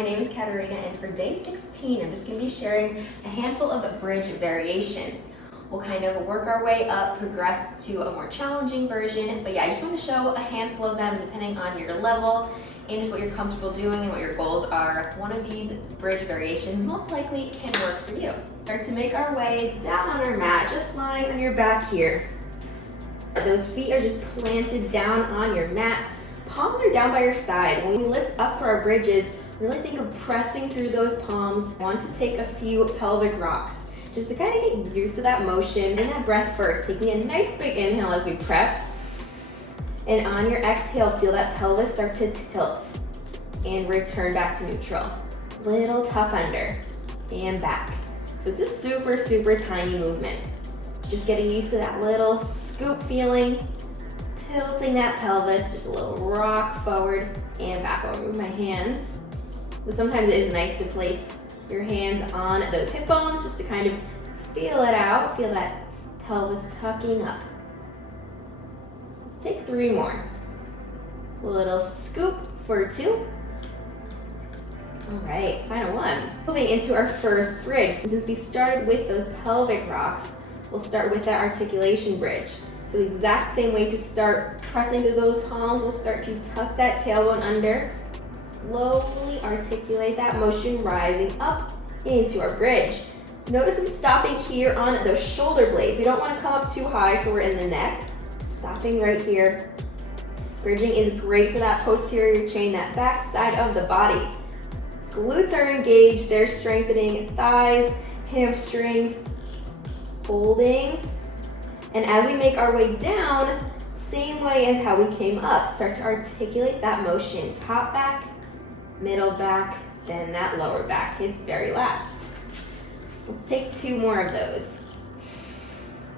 my name is Katarina, and for day 16, I'm just going to be sharing a handful of bridge variations. We'll kind of work our way up, progress to a more challenging version, but yeah, I just want to show a handful of them depending on your level and just what you're comfortable doing and what your goals are. One of these bridge variations most likely can work for you. Start to make our way down on our mat, just lying on your back here. Those feet are just planted down on your mat. Palms are down by your side. When we lift up for our bridges, really think of pressing through those palms. I want to take a few pelvic rocks, just to kind of get used to that motion and that breath first. Taking a nice big inhale as we prep. And on your exhale, feel that pelvis start to tilt and return back to neutral. Little tuck under and back. So it's a super, super tiny movement. Just getting used to that little scoop feeling. Tilting that pelvis, just a little rock forward and back. I'll move my hands. But sometimes it is nice to place your hands on those hip bones just to kind of feel it out. Feel that pelvis tucking up. Let's take 3 more. A little scoop for 2. All right, final one. Moving into our first bridge. Since we started with those pelvic rocks, we'll start with that articulation bridge. So the exact same way to start pressing through those palms, we'll start to tuck that tailbone under, slowly articulate that motion, rising up into our bridge. So notice I'm stopping here on those shoulder blades. We don't want to come up too high so we're in the neck. Stopping right here. Bridging is great for that posterior chain, that back side of the body. Glutes are engaged, they're strengthening thighs, hamstrings, holding. And as we make our way down, same way as how we came up, start to articulate that motion. Top back, middle back, then that lower back hits very last. Let's take 2 more of those.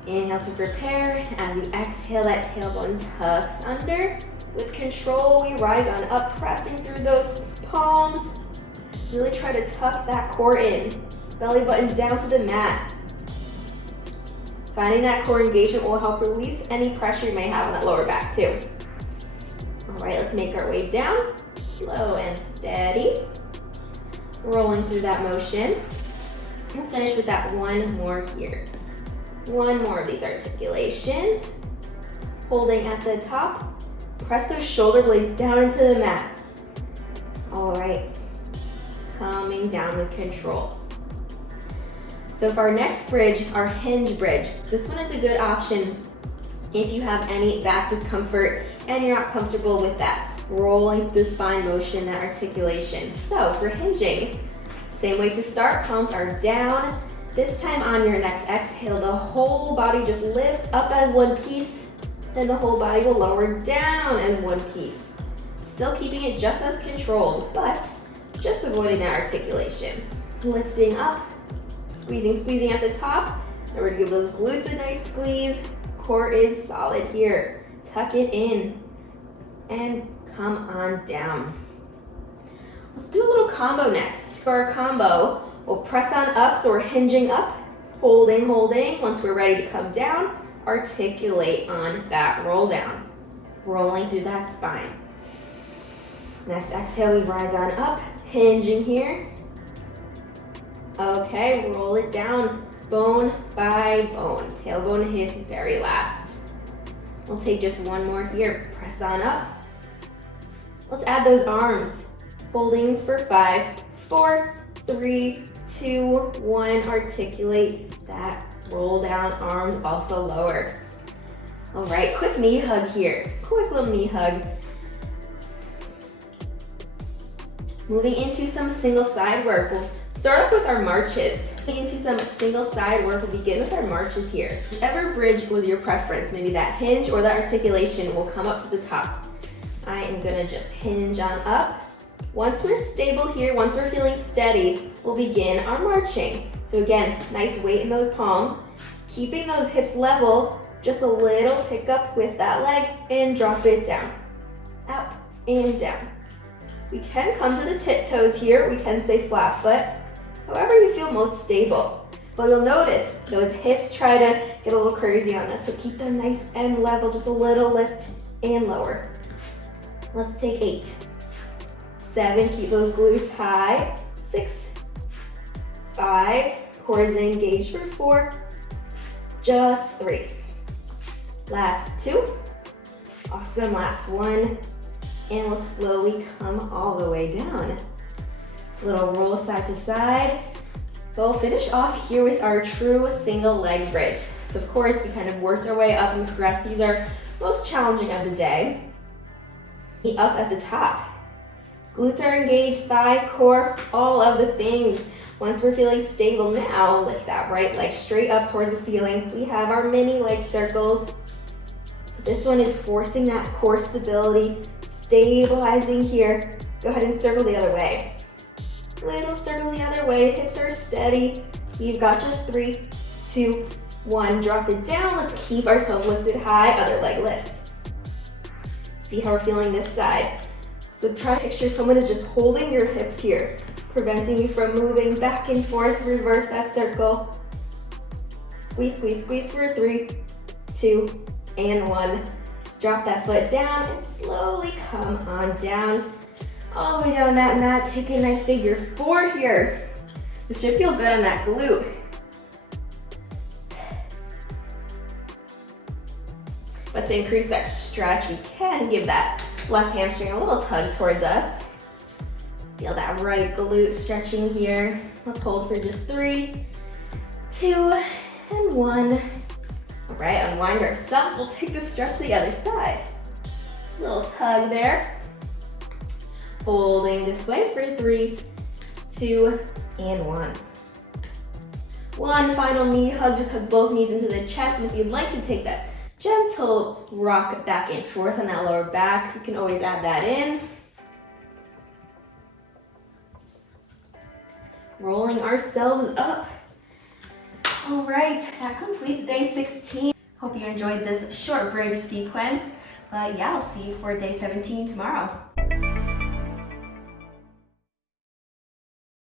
Inhale to prepare. As you exhale, that tailbone tucks under. With control, we rise on up, pressing through those palms. Really try to tuck that core in. Belly button down to the mat. Finding that core engagement will help release any pressure you may have on that lower back too. All right, let's make our way down. Slow and steady. Rolling through that motion. We'll finish with that one more here. One more of these articulations. Holding at the top. Press those shoulder blades down into the mat. All right. Coming down with control. So for our next bridge, our hinge bridge, this one is a good option if you have any back discomfort and you're not comfortable with that rolling through the spine motion, that articulation. So for hinging, same way to start, palms are down. This time on your next exhale, the whole body just lifts up as one piece, then the whole body will lower down as one piece. Still keeping it just as controlled, but just avoiding that articulation. Lifting up. Squeezing at the top. And we're gonna give those glutes a nice squeeze. Core is solid here. Tuck it in and come on down. Let's do a little combo next. For our combo, we'll press on up, so we're hinging up, holding. Once we're ready to come down, articulate on that roll down. Rolling through that spine. Next exhale, we rise on up, hinging here. Okay, roll it down, bone by bone. Tailbone hits very last. We'll take just one more here. Press on up. Let's add those arms. Holding for 5, 4, 3, 2, 1. Articulate that roll down, arms also lower. All right, quick knee hug here. Quick little knee hug. Moving into some single side work. We'll start off with our marches. Into some single side work, we'll begin with our marches here. Whichever bridge was your preference, maybe that hinge or that articulation, will come up to the top. I am gonna just hinge on up. Once we're stable here, once we're feeling steady, we'll begin our marching. So again, nice weight in those palms, keeping those hips level, just a little pick up with that leg and drop it down. Up and down. We can come to the tiptoes here, we can stay flat foot. However you feel most stable. But you'll notice those hips try to get a little crazy on us, so keep them nice and level, just a little lift and lower. Let's take 8, 7, keep those glutes high. 6, 5, core is engaged for 4. Just 3. Last 2. Awesome, last 1. And we'll slowly come all the way down. Little roll side to side. We'll finish off here with our true single leg bridge. So of course, we kind of worked our way up and progressed. These are most challenging of the day. Up at the top. Glutes are engaged, thigh, core, all of the things. Once we're feeling stable now, lift that right leg straight up towards the ceiling. We have our mini leg circles. So this one is forcing that core stability, stabilizing here. Go ahead and circle the other way. Little circle the other way, hips are steady. You've got just 3, 2, 1. Drop it down. Let's keep ourselves lifted high, other leg lifts. See how we're feeling this side. So try to picture someone is just holding your hips here, preventing you from moving back and forth. Reverse that circle. Squeeze, squeeze, squeeze for 3, 2, and 1. Drop that foot down and slowly come on down. All the way down that mat. Take a nice figure 4 here. This should feel good on that glute. Let's increase that stretch. We can give that left hamstring a little tug towards us. Feel that right glute stretching here. Let's hold for just 3, 2, and 1. All right, unwind ourselves. We'll take the stretch to the other side. Little tug there. Folding this way for 3, 2, and 1. One final knee hug. Just hug both knees into the chest. And if you'd like to take that gentle rock back and forth on that lower back, you can always add that in. Rolling ourselves up. All right, that completes day 16. Hope you enjoyed this short bridge sequence. But yeah, I'll see you for day 17 tomorrow.